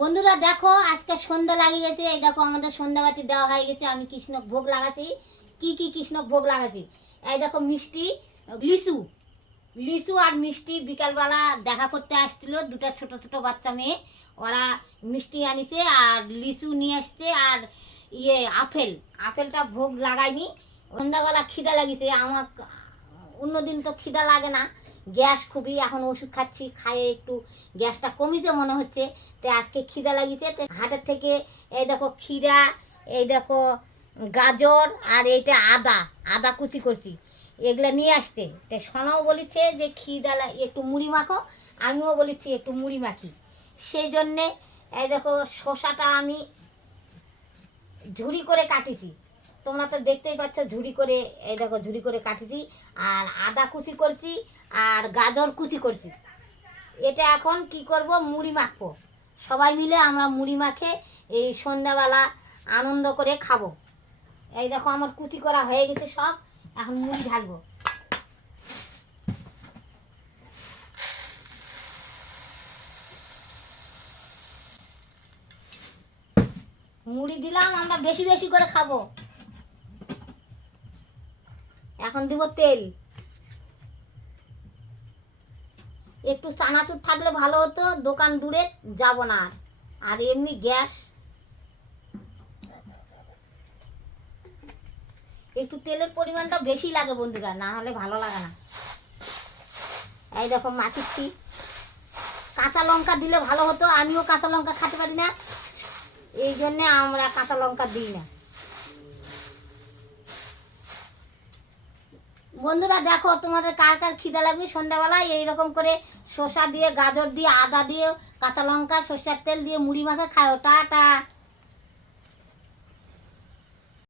বন্ধুরা দেখো, আজকে সন্ধ্যা লাগিয়ে গেছে। এই দেখো আমাদের সন্ধ্যাবাতি দেওয়া হয়ে গেছে। আমি কৃষ্ণ ভোগ লাগাছি। কি কি কৃষ্ণ ভোগ লাগাছি, এই দেখো মিষ্টি, লিচু লিচু আর মিষ্টি। বিকালবেলা দেখা করতে আসছিল দুটো ছোট ছোট বাচ্চা মেয়ে, ওরা মিষ্টি আনিছে আর লিচু নিয়ে আসছে। আর আপেলটা ভোগ লাগাইনি। সন্ধ্যাবেলা খিদা লাগিছে আমার, অন্যদিন তো খিদা লাগে না। গ্যাস খুবই, এখন ওষুধ খাচ্ছি, খাইয়ে একটু গ্যাসটা কমিছে মনে হচ্ছে। তো আজকে খিদা লাগিছে, তো হাটের থেকে এই দেখো ক্ষীরা, এই দেখো গাজর, আর এইটা আদা আদা কুচি করছি, এগুলো নিয়ে আসতে। তো সোনাও বলেছে যে খিদা একটু মুড়ি মাখো, আমিও বলেছি একটু মুড়ি মাখি। সেই জন্যে এই দেখো শসাটা আমি ঝুরি করে কাটিছি, তোমরা তো দেখতেই পাচ্ছ ঝুরি করে। এই দেখো ঝুরি করে কাটিছি, আর আদা কুচি করছি, আর গাজর কুচি করছি। এটা এখন কি করব, মুড়ি মাখবো। সবাই মিলে আমরা মুড়ি মাখে এই সন্ধ্যাবেলা আনন্দ করে খাবো। এই দেখো আমার কুচি করা হয়ে গেছে সব, এখন মুড়ি ঢালবো। মুড়ি দিলাম, আমরা বেশি বেশি করে খাবো। এখন দিব তেল। একটু চানাচুর থাকলে ভালো হতো, দোকান দূরে যাব না। আর এমনি গ্যাস, একটু তেলের পরিমাণটা বেশি লাগে বন্ধুরা, না হলে ভালো লাগে না। এই দেখো মাখিচ্ছি। কাঁচা লঙ্কা দিলে ভালো হতো, আমিও কাঁচা লঙ্কা খেতে পারি না, এই জন্যে আমরা কাঁচা লঙ্কা দিই না। বন্ধুরা দেখো, তোমাদের কার কার খিদা লাগবে সন্ধ্যাবেলায় এইরকম করে শসা দিয়ে, গাজর দিয়ে, আদা দিয়ে, কাঁচা লঙ্কা, সরষের তেল দিয়ে মুড়ি মাখা খাও। টাটা।